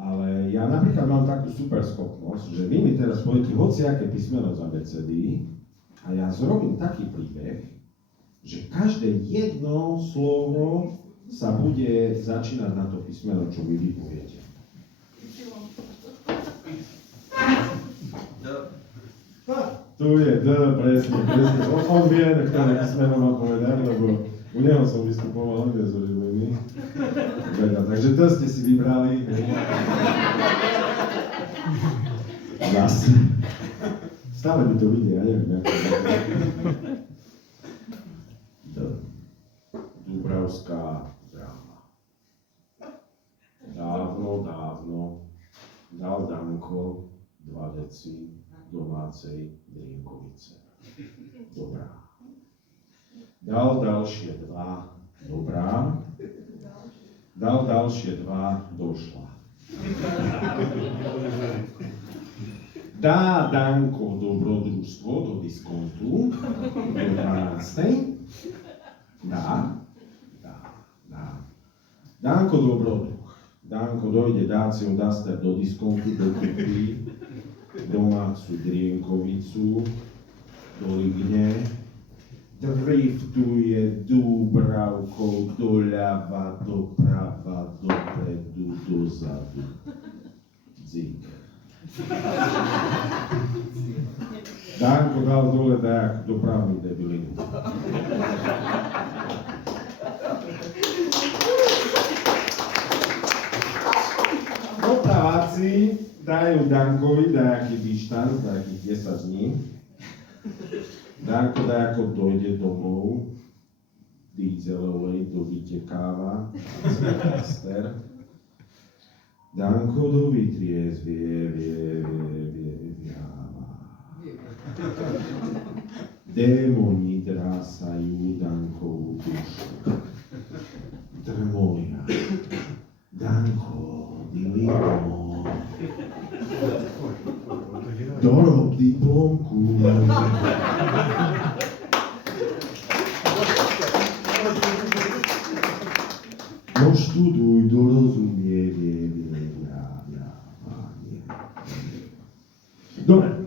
Ale ja napríklad mám takú super schopnosť, že vy mi teraz poviete hociaké písmeno z abecedy a ja zrobím taký príbeh, že každé jedno slovo sa bude začínať na to písmeno, čo vy vypoviete. Tu je D, presne. On vie, ktoré písmeno má povedať, lebo u neho som vystupoval, on vie zo Žiliny. Takže to ste si vybrali. Zase. Stále mi to vidie, ja neviem, ako Dúbravská dráma. Dávno dal Danko 2 deci domácej drienkovice. Dobrá. Dal ďalšie 2. Dobrá. Dal ďalšie 2. Došla. Dá Danko dobrodružstvo do diskontu do 12. Dá. Danko dobrodruh. Danko dojde dáciou Duster do diskontu, dokúpi domácu drienkovicu, doligne, driftuje Dúbravkou doľava, doprava, dopredu, dozadu. Dzik. Danko dal dole dajak dopravnú debilinu. Dopraváci dajú Dankovi dajaký dištanc, dajakých 10 dní. Danko dajako dojde domov, diesel olej dovytekáva, Duster. Danko do vytriezvie, Démoni drásajú Dankovú dušu. Drmolia. Danko, dilimo. Dorob diplomku. Doštuduj, dorozumie, Dobre.